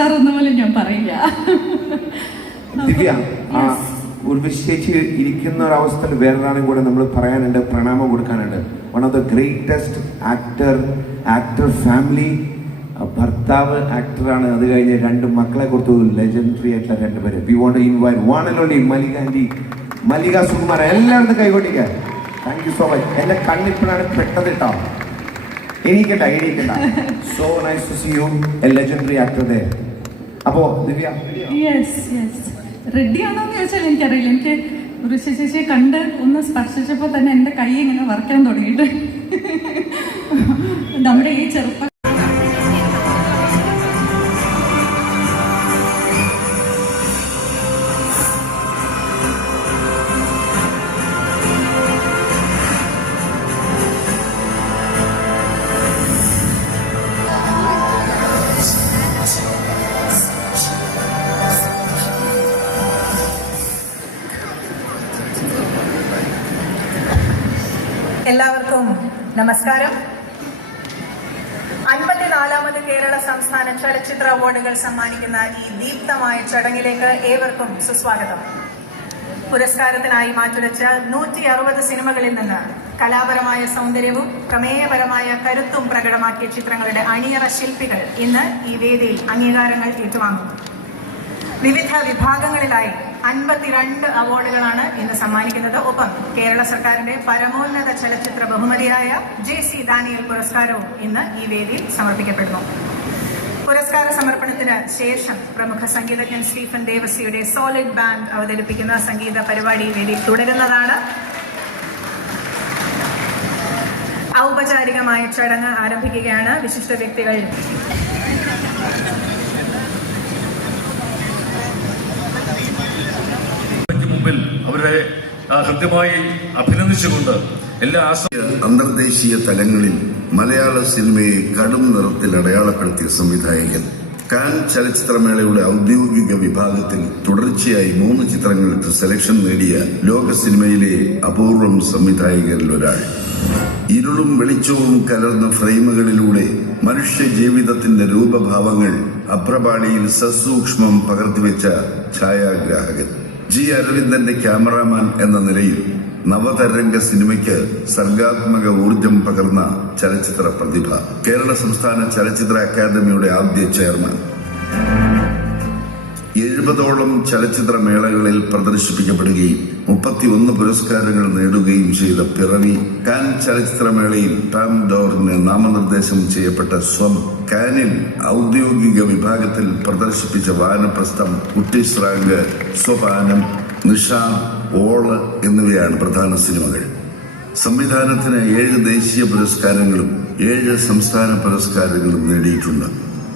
Star എന്ന പോലെ ഞാൻ പറയില്ല. ദിവ്യ, ഉർവശിച്ചേച്ചി ഇരിക്കുന്ന ഒരവസ്ഥയിൽ വേറൊരാളും കൂടെ നമ്മൾ പറയാനുണ്ട്, പ്രണാമം കൊടുക്കാനുണ്ട്. One of the greatest actor family. ഭർത്താവ് ആക്ടറാണ്, അത് കഴിഞ്ഞ് 2 മക്കളെ കൊടുത്തു, ലെജൻഡറി ആയിട്ടുള്ള 2 പേര്. We want to invite one and only Mallika aunty, Mallika Sukumaran. എല്ലാവരും കൈകൊട്ടിക്കാൻ. Thank you so much. എൻ്റെ കണ്ണിപ്പോഴാണ് പെട്ടത് കേട്ടോ. എണീക്കണ്ട. So nice to see you, a legendary actor ദേ. അപ്പോ ദിവ്യ റെഡിയാണോന്ന് ചോദിച്ചാൽ എനിക്കറിയില്ല. എനിക്ക് ഒരു ചേച്ചിയെ കണ്ട് ഒന്ന് സ്പർശിച്ചപ്പോൾ തന്നെ എൻ്റെ കൈ ഇങ്ങനെ വറക്കാൻ തുടങ്ങിയിട്ട് നമ്മുടെ ഈ ചെറുപ്പം എല്ലാവർക്കും നമസ്കാരം. 54ാമത് കേരള സംസ്ഥാന ചലച്ചിത്ര അവാർഡുകൾ സമ്മാനിക്കുന്ന ഈ ദീപ്തമായ ചടങ്ങിലേക്ക് ഏവർക്കും സുസ്വാഗതം. പുരസ്കാരത്തിനായി മാറ്റുരച്ച 160 സിനിമകളിൽ നിന്ന് കലാപരമായ സൗന്ദര്യവും പ്രമേയപരമായ കരുത്തും പ്രകടമാക്കിയ ചിത്രങ്ങളുടെ അണിയറ ശില്പികൾ ഇന്ന് ഈ വേദിയിൽ അംഗീകാരങ്ങൾ ഏറ്റുവാങ്ങുന്നു. വിവിധ വിഭാഗങ്ങളിലായി 52 അവാർഡുകളാണ് ഇന്ന് സമ്മാനിക്കുന്നത്. ഒപ്പം കേരള സർക്കാരിന്റെ പരമോന്നത ചലച്ചിത്ര ബഹുമതിയായ JC ഡാനിയൽ പുരസ്കാരവും ഇന്ന് ഈ വേദിയിൽ സമർപ്പിക്കപ്പെടുന്നു. പുരസ്കാര സമർപ്പണത്തിന് ശേഷം പ്രമുഖ സംഗീതജ്ഞൻ സ്റ്റീഫൻ ദേവസിയുടെ സോളിഡ് ബാൻഡ് അവതരിപ്പിക്കുന്ന സംഗീത പരിപാടി വേദിയിൽ തുടരുന്നതാണ്. ഔപചാരികമായ ചടങ്ങ് ആരംഭിക്കുകയാണ്. വിശിഷ്ട വ്യക്തികൾ അവരെ ഹൃദ്യമായി അഭിനന്ദിച്ചുകൊണ്ട് എല്ലാ അന്തർദേശീയ തലങ്ങളിൽ മലയാള സിനിമയെ കടും നിറത്തിൽ അടയാളപ്പെടുത്തിയ സംവിധായകൻ. കാൻ ചലച്ചിത്രമേളയുടെ ഔദ്യോഗിക വിഭാഗത്തിൽ തുടർച്ചയായി 3 ചിത്രങ്ങൾക്ക് സെലക്ഷൻ നേടിയ ലോക സിനിമയിലെ അപൂർവം സംവിധായകരിൽ ഒരാൾ. ഇരുളും വെളിച്ചവും കലർന്ന ഫ്രെയിമുകളിലൂടെ മനുഷ്യ ജീവിതത്തിന്റെ രൂപഭാവങ്ങൾ അപ്രപാളിയിൽ സസൂക്ഷ്മം പകർത്തിവെച്ച ഛായാഗ്രാഹകൻ. ജി അരവിന്ദന്റെ ക്യാമറാമാൻ എന്ന നിലയിൽ നവതരംഗ സിനിമയ്ക്ക് സർഗാത്മക ഊർജം പകർന്ന ചലച്ചിത്ര പ്രതിഭ. കേരള സംസ്ഥാന ചലച്ചിത്ര അക്കാദമിയുടെ ആദ്യ ചെയർമാൻ. 70ഓളം ചലച്ചിത്ര മേളകളിൽ പ്രദർശിപ്പിക്കപ്പെടുകയും 31 പുരസ്കാരങ്ങൾ നേടുകയും ചെയ്ത പിറവി. കാൻ ചലച്ചിത്രമേളയിൽ പാം ഡോറിന് നാമനിർദ്ദേശം ചെയ്യപ്പെട്ട സ്വം, കാനിൽ ഔദ്യോഗിക വിഭാഗത്തിൽ പ്രദർശിപ്പിച്ച വാനപ്രസ്ഥം, കുട്ടിസ്രാങ്ക്, സ്വപാനം, നിഷാൻ, ഓള് എന്നിവയാണ് പ്രധാന സിനിമകൾ. സംവിധാനത്തിന് 7 ദേശീയ പുരസ്കാരങ്ങളും 7 സംസ്ഥാന പുരസ്കാരങ്ങളും നേടിയിട്ടുണ്ട്.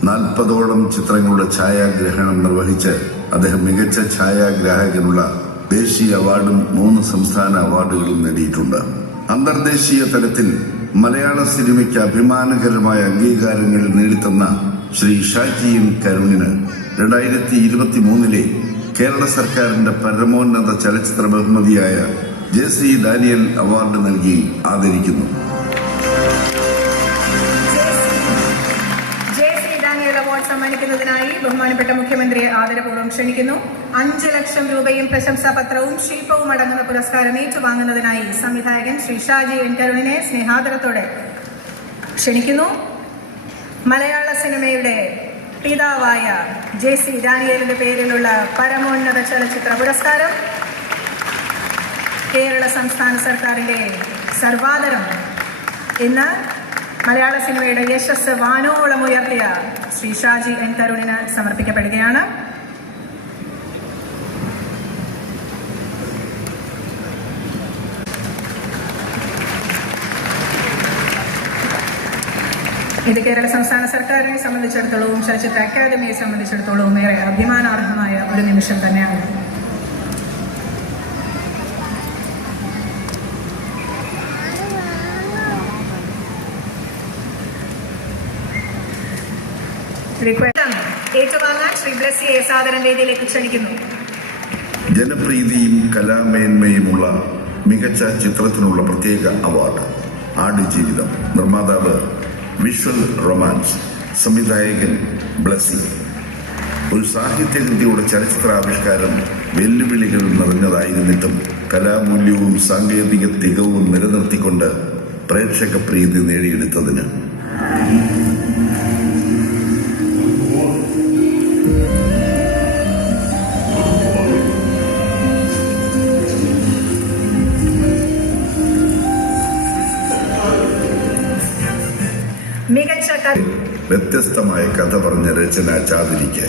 40ഓളം ചിത്രങ്ങളുടെ ഛായാഗ്രഹണം നിർവഹിച്ച് അദ്ദേഹം മികച്ച ഛായാഗ്രാഹകനുള്ള ദേശീയ അവാർഡും 3 സംസ്ഥാന അവാർഡുകളും നേടിയിട്ടുണ്ട്. അന്തർദേശീയ തലത്തിൽ മലയാള സിനിമയ്ക്ക് അഭിമാനകരമായ അംഗീകാരങ്ങൾ നേടിത്തന്ന ശ്രീ ഷാജി എൻ കരുണിന് 2023 കേരള സർക്കാരിന്റെ പരമോന്നത ചലച്ചിത്ര ബഹുമതിയായ JC ഡാനിയൽ അവാർഡ് നൽകി ആദരിക്കുന്നു. അവാർഡ് സമ്മാനിക്കുന്നതിനായി ബഹുമാനപ്പെട്ട മുഖ്യമന്ത്രിയെ ആദരപൂർവ്വം ക്ഷണിക്കുന്നു. 5 ലക്ഷം രൂപയും പ്രശംസാപത്രവും ശില്പവും അടങ്ങുന്ന പുരസ്കാരം ഏറ്റുവാങ്ങുന്നതിനായി സംവിധായകൻ ശ്രീ ഷാജി എൻ കരുണിനെ സ്നേഹാദരത്തോടെ ക്ഷണിക്കുന്നു. മലയാള സിനിമയുടെ പിതാവായ JC ഡാനിയലിന്റെ പേരിലുള്ള പരമോന്നത ചലച്ചിത്ര പുരസ്കാരം കേരള സംസ്ഥാന സർക്കാരിന്റെ സർവാദരം ഇന്ന് മലയാള സിനിമയുടെ യശസ് വാനോളം ഉയർത്തിയ ശ്രീ ഷാജി എൻ കരുണിന് സമർപ്പിക്കപ്പെടുകയാണ്. ഇത് കേരള സംസ്ഥാന സർക്കാരിനെ സംബന്ധിച്ചിടത്തോളവും ചലച്ചിത്ര അക്കാദമിയെ സംബന്ധിച്ചിടത്തോളവും ഏറെ അഭിമാനാർഹമായ ഒരു നിമിഷം തന്നെയാണ്. ഏറ്റുവാങ്ങാൻ ശ്രീ ബ്ലസ്സിയെ സാദരം വേദിയിലേക്ക് ക്ഷണിക്കുന്നു. ജനപ്രീതിയും കലാമേന്മയുമുള്ള മികച്ച ചിത്രത്തിനുള്ള പ്രത്യേക അവാർഡ്. ആടുജീവിതം. നിർമ്മാതാവ് വിഷ്വൽ റൊമാൻസ്. സംവിധായകൻ ബ്ലസ്സി. ഒരു സാഹിത്യകൃതിയുടെ ചലച്ചിത്രാവിഷ്കാരം വെല്ലുവിളികൾ നിറഞ്ഞതായിരുന്നിട്ടും കലാമൂല്യവും സാങ്കേതിക തികവും നിലനിർത്തിക്കൊണ്ട് പ്രേക്ഷക പ്രീതി നേടിയെടുത്തതിന് മികച്ച വ്യത്യസ്തമായ കഥ പറഞ്ഞ രചന ചാതുരിക്ക്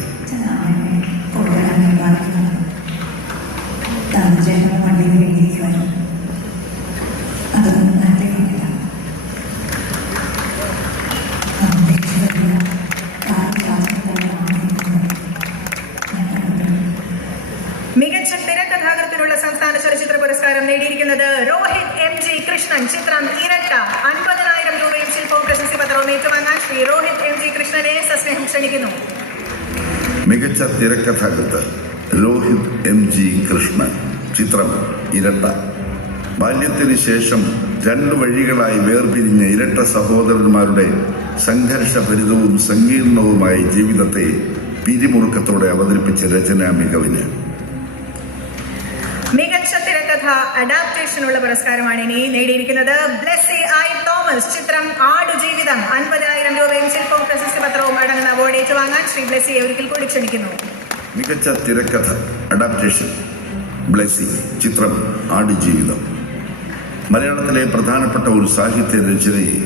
മികച്ച തിരക്കഥാകൃത്തിനുള്ള സംസ്ഥാന ചലച്ചിത്ര പുരസ്കാരം നേടിയിരിക്കുന്നത് രോഹിത് MG കൃഷ്ണൻ. ചിത്രം ഇരട്ട. 50,000 രൂപയും ശില്പവും പ്രശസ്തി പത്രവും ഏറ്റുവാങ്ങാൻ ശ്രീ രോഹിത് MG കൃഷ്ണനെ സസ്നേഹം ക്ഷണിക്കുന്നു. മികച്ച തിരക്കഥാകൃത്ത് രോഹിത് MG കൃഷ്ണൻ. ചിത്രം ഇരട്ട. ബാല്യത്തിന് ശേഷം 2 വഴികളായി വേർപിരിഞ്ഞ ഇരട്ട സഹോദരന്മാരുടെ സംഘർഷഭരിതവും സങ്കീർണവുമായ ജീവിതത്തെ പിരിമുറുക്കത്തോടെ അവതരിപ്പിച്ച രചനാ മികവിന് മികച്ച തിരക്കഥ അഡാപ്റ്റേഷനുള്ള പുരസ്കാരമാണ് ഇനി നേടിയിരിക്കുന്നത് ബ്ലെസ്സി I. തോമസ്. ചിത്രം ആടുജീവിതം. 50,000 രൂപയും ശില്പവും പ്രശസ്തി പത്രവും അടങ്ങുന്ന അവാർഡ് ഏറ്റുവാങ്ങാൻ ശ്രീ ബ്ലെസ്സിയെ ഒരിക്കൽ കൂടി ക്ഷണിക്കുന്നു. മികച്ച തിരക്കഥ അഡാപ്റ്റേഷൻ ബ്ലെസ്സി. ചിത്രം ആടുജീവിതം. മലയാളത്തിലെ പ്രധാനപ്പെട്ട ഒരു സാഹിത്യ രചനയെ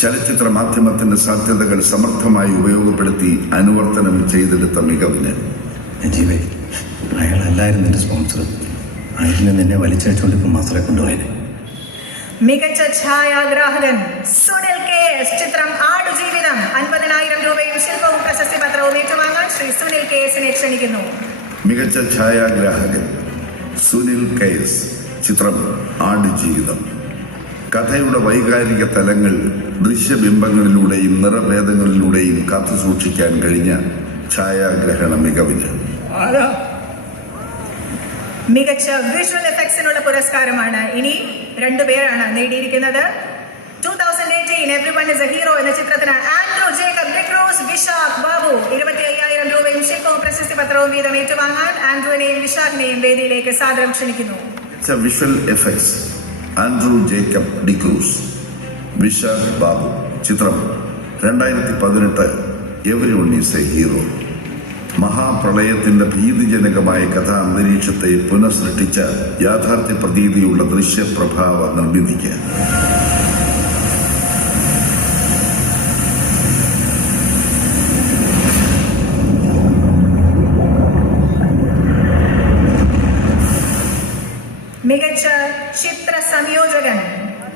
ചലച്ചിത്ര മാധ്യമത്തിന്റെ സാധ്യതകൾ സമർത്ഥമായി ഉപയോഗപ്പെടുത്തി അനുവർത്തനം ചെയ്തെടുത്ത മികവിന് ജീവേ, അയാളല്ലായിരുന്നു എന്റെ സ്പോൺസർ. അയാളിൽ നിന്നെ വലിച്ചഴിച്ചുകൊണ്ട് മസറെ കൊണ്ടുപോയത്. മികച്ച ഛായാഗ്രാഹകൻ സുനിൽ KS. ചിത്രം ആടുജീവിതം. 50,000 രൂപയും ശില്പവും പ്രശസ്തി പത്രവും ഏറ്റുവാങ്ങാൻ ശ്രീ സുനിൽ KSനെ ക്ഷണിക്കുന്നു. മികച്ച ഛായാഗ്രാഹകൻ സുനിൽ KS. ചിത്രം ആടുജീവിതം. കഥയുടെ വൈകാരിക തലങ്ങൾ ദൃശ്യബിംബങ്ങളിലൂടെയും നിറഭേദങ്ങളിലൂടെയും കാത്തുസൂക്ഷിക്കാൻ കഴിഞ്ഞ ഛായാഗ്രഹണ മികവിന് മികച്ച വിഷ്വൽ എഫക്ട്സിനുള്ള പുരസ്കാരമാണ് ഇനി 2 പേരാണ് നേടിയിരിക്കുന്നത്. 2018 എവ്രിവൺ ഈസ് എ ഹീറോ എന്ന ചിത്രത്തിന് ആൻഡ്രൂ ജേക്കബ്, ഡിക്രൂസ്, വിശാഖ് ബാബു. 25,000 രൂപയും ശില്പവും പ്രശസ്തി പത്രവും വീതം ഏറ്റുവാങ്ങാൻ ആൻഡ്രുവിനെയും വിശാഖിനെയും വേദിയിലേക്ക് സാദരം ക്ഷണിക്കുന്നു. Visual effects Andrew Jacob, D'Cruz, Vishakh Babu. ചിത്രം 2018 എവരിവൺ ഈസ് എ ഹീറോ. മഹാപ്രളയത്തിന്റെ ഭീതിജനകമായ കഥാ അന്തരീക്ഷത്തെ പുനഃസൃഷ്ടിച്ച യാഥാർത്ഥ്യ പ്രതീതിയുള്ള ദൃശ്യപ്രഭാവ നിർമ്മിതിക്ക് മികച്ച ചിത്ര സംയോജകൻ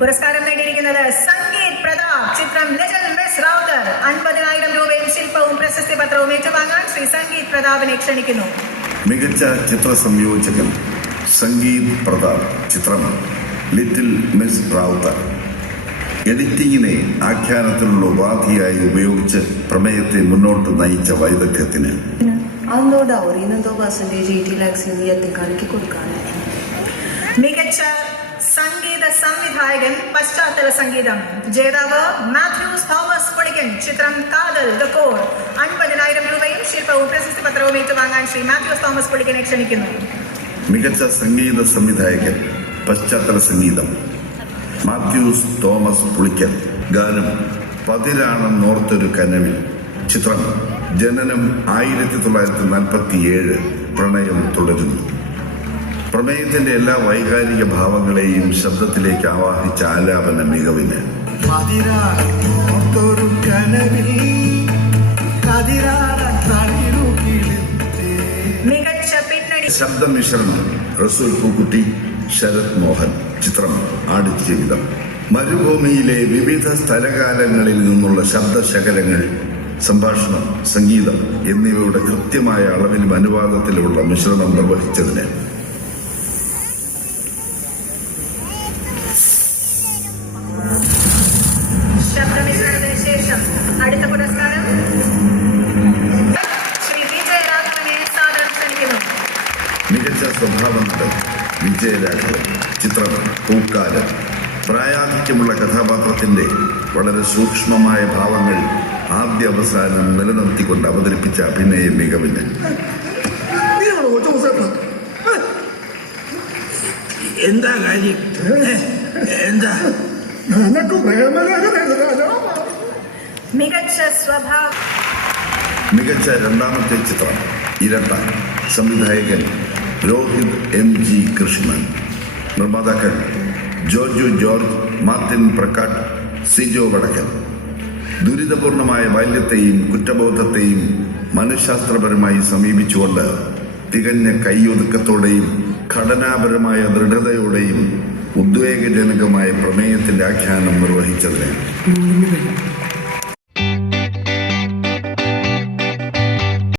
പുരസ്കാരം നേടിയിരിക്കുന്നത് സംഗീത് പ്രതാപ്. ചിത്രം ലിറ്റിൽ മിസ് റൗട്ടർ. 50,000 രൂപയും ശില്പവും പ്രശസ്തി പത്രവും ഏറ്റുവാങ്ങാൻ ശ്രീ സംഗീത് പ്രതാപിനെ ക്ഷണിക്കുന്നു. മികച്ച ചിത്ര സംയോജകൻ സംഗീത് പ്രതാപ്. ചിത്രം ലിറ്റിൽ മിസ് റൗട്ടർ. എഡിറ്റിങ്ങിനെ ആഖ്യാനത്തിനുള്ള ഉപാധിയായി ഉപയോഗിച്ച് പ്രമേയത്തെ മുന്നോട്ട് നയിച്ച വൈദഗ്ധ്യത്തിന് അന്നോ ഡൗറിനെന്തോ പെർസെന്റേജ് 80 lakhs എത്തിക്കാണിക്ക് കൊടുക്കാണ്. മികച്ച സംഗീത സംവിധായകൻ പശ്ചാത്തല സംഗീതം ജേതാവ് മാത്യൂസ് തോമസ് പുളിക്കൻ. ചിത്രം കാതൽ ദ കോർ. 50,000 രൂപയും ശില്പവും പ്രശസ്തി പത്രവും ഏറ്റുവാങ്ങാൻ ശ്രീ മാത്യൂസ് തോമസ് പുളിക്കനെ ക്ഷണിക്കുന്നു. മികച്ച സംഗീത സംവിധായകൻ പശ്ചാത്തല സംഗീതം മാത്യൂസ് തോമസ് പുളിക്കൻ. ഗാനം പതിരാണെന്നോർത്തൊരു കനവിൽ. ചിത്രം ജനനം 1947. പ്രണയം തുടരുന്നു. പ്രമേയത്തിന്റെ എല്ലാ വൈകാരിക ഭാവങ്ങളെയും ശബ്ദത്തിലേക്ക് ആവാഹിച്ച ആലാപന മികവിന് മികച്ച പിന്നണി ശബ്ദമിശ്രണം റസൂൽ പൂക്കുട്ടി, ശരത് മോഹൻ. ചിത്രം ആടുജീവിതം. മരുഭൂമിയിലെ വിവിധ സ്ഥലകാലങ്ങളിൽ നിന്നുള്ള ശബ്ദശകലങ്ങൾ, സംഭാഷണം, സംഗീതം എന്നിവയുടെ കൃത്യമായ അളവിലും അനുവാദത്തിലുള്ള മിശ്രണം നിർവഹിച്ചതിന് ശബ്ദമിശ്രണത്തിന് ശേഷം അടുത്ത പുരസ്കാരം ശ്രീ വിജയരാഘവനെ സാദരം ക്ഷണിക്കുന്നു. മികച്ച സ്വഭാവ നടൻ വിജയരാഘവൻ. ചിത്രം പൂക്കാലം. പ്രായാധിക്യമുള്ള കഥാപാത്രത്തിന്റെ വളരെ സൂക്ഷ്മമായ ഭാവങ്ങൾ ആദ്യ അവസാനം നിലനിർത്തിക്കൊണ്ട് അവതരിപ്പിച്ച അഭിനയ മികവിന് എന്താ കാര്യം? എന്താ മികച്ച സ്വഭാവ മികച്ച രണ്ടാമത്തെ ചിത്രം ഇരട്ട. സംവിധായകൻ രോഹിത് MG കൃഷ്ണൻ. നിർമ്മാതാക്കൾ George George, Martin Prakkat, Sijo വടക്കൻ. ദുരിതപൂർണമായ ബാല്യത്തെയും കുറ്റബോധത്തെയും മനഃശാസ്ത്രപരമായി സമീപിച്ചുകൊണ്ട് തികഞ്ഞ കൈയൊതുക്കത്തോടെയും ഘടനാപരമായ ദൃഢതയോടെയും ഉദ്വേഗജനകമായ പ്രമേയത്തിന്റെ ആഖ്യാനം നിർവഹിച്ചതിന്